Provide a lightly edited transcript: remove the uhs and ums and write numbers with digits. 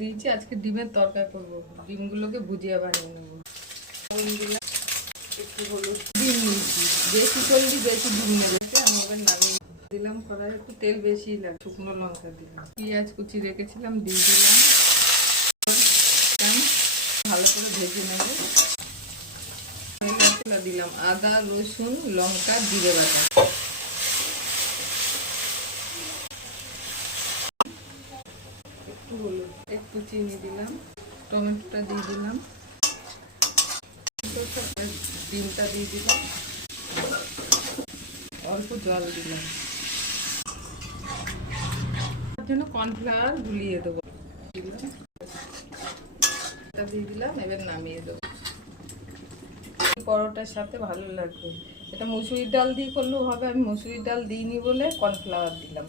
দিয়েছি আজকে ডিমের তরকারি করবো। ডিমগুলোকে ভুজিয়া বানিয়ে নেবো। একটু হলুদ ডিম নিয়েছি, বেশি করলি বেশি ডিম নেবে। আমি এবার নামিয়ে দিলাম। কড়াই একটু তেল বেশি লাগে। শুকনো লঙ্কা দিলাম, পেঁয়াজ কুচি রেখেছিলাম দিয়ে দিলাম। ভালো করে ভেজে নেবো। দিলাম আদা রসুন লঙ্কা জিরে বাটা। একটু হলুদ, একটু চিনি দিলাম, টমেটোটা দিয়ে দিলাম, ডিমটা দিয়ে দিলাম, অল্প জল দিলাম, তার জন্য কর্নফ্লাওয়ার গুলিয়ে দেবো। দিয়ে দিলাম, এবার নামিয়ে দেবো। পরোটার সাথে ভালো লাগবে। এটা মুসুরির ডাল দিয়ে করলেও হবে, আমি মুসুরির ডাল দিইনি বলে কর্নফ্লাওয়ার দিলাম।